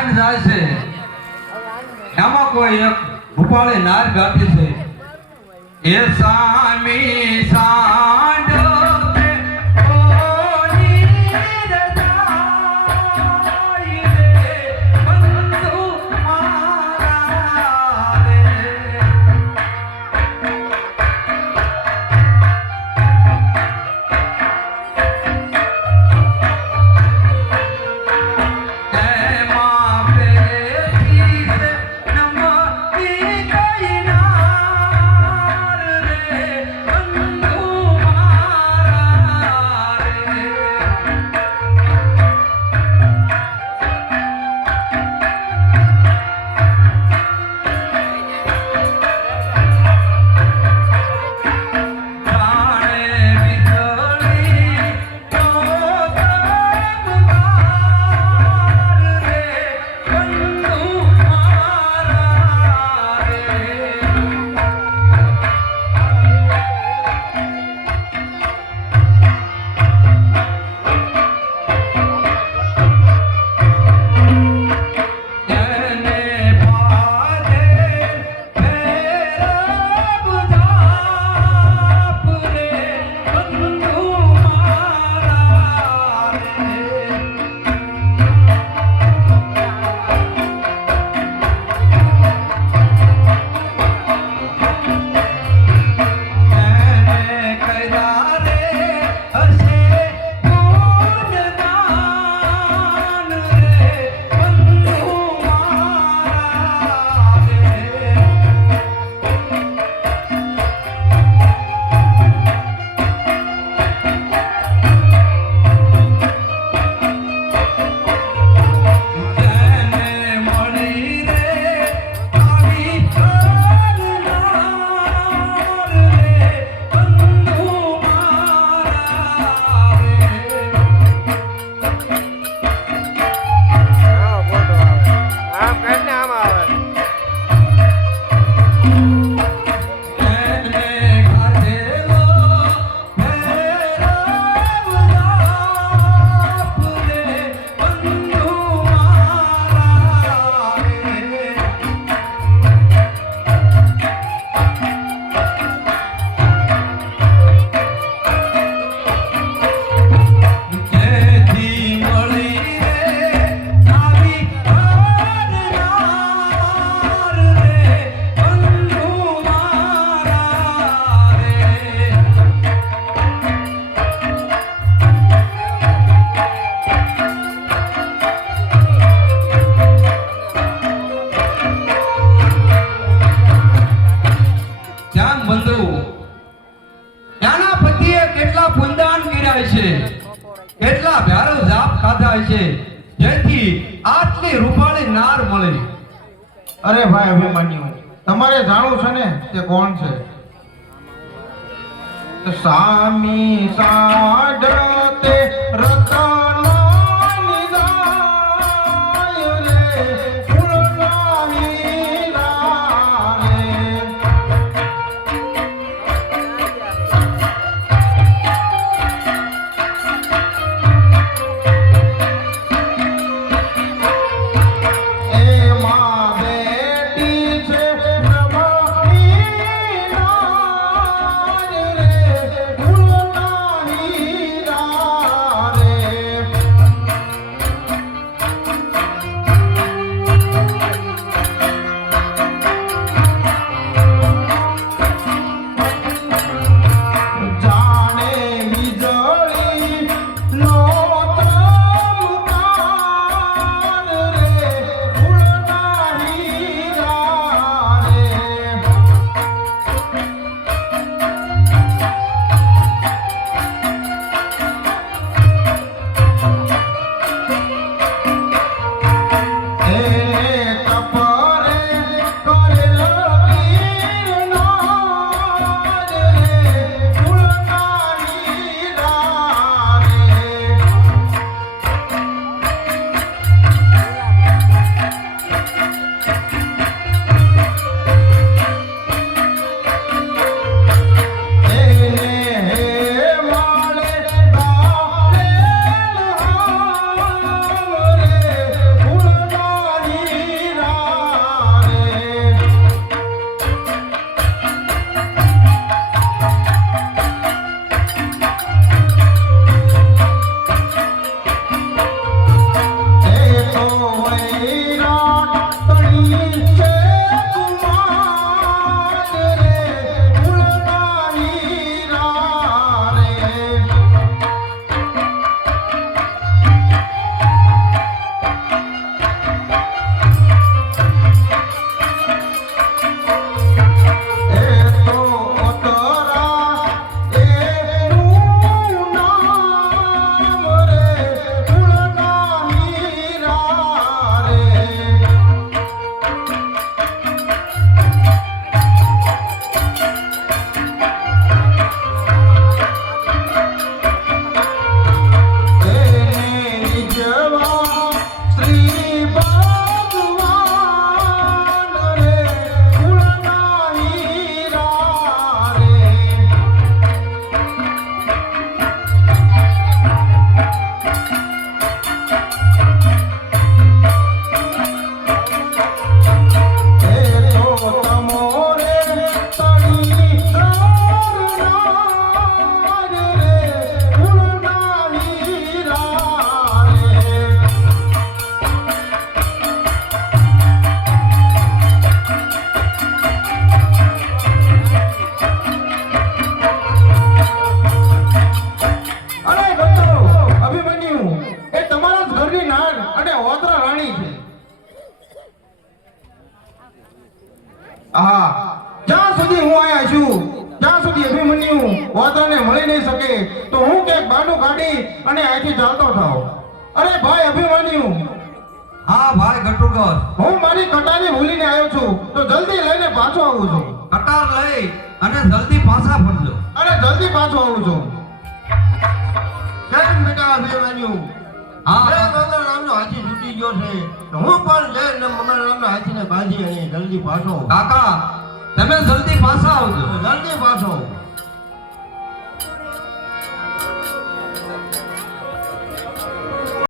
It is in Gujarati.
સાંજ જાય છે એમાં કોઈ એક ભૂપાળી નાર ગાતી છે એ સામી સાંજ કેટલા ભ્યારો જાપ ખાધા છે જેથી આટલી રૂપાળી નાર મળે. અરે ભાઈ અભિમાન્યુ, તમારે જાણવું છે ને તે કોણ છે? સામી સાડતે રતન નિદાય રે ફૂલડાની લારે. એ ભગવાન રે કુળના હીરા રે હા, જ્યાં સુધી હું આયા છું ત્યાં સુધી અભિમન્યુ વાતને મળી નહીં શકે તો હું ક્યાંક બાનું કાઢી અને અહીંથી ચાલતો થાવ. અરે ભાઈ અભિમન્યુ, હા ભાઈ ઘટુગસ, હું મારી કટારી ભૂલીને આવ્યો છું તો જલ્દી લઈને પાછો આવું છું. કટાર લઈ અને જલ્દી પાછા ફરજો. અરે જલ્દી પાછો આવું છું. કેમ બેટા અભિમન્યુ? હા મંગળ નામનો હાથી છૂટી ગયો છે તો હું પણ જઈને મંગળ નામના હાથીને બાંધી અને જલ્દી પાછો. કાકા, તમે જલ્દી પાછા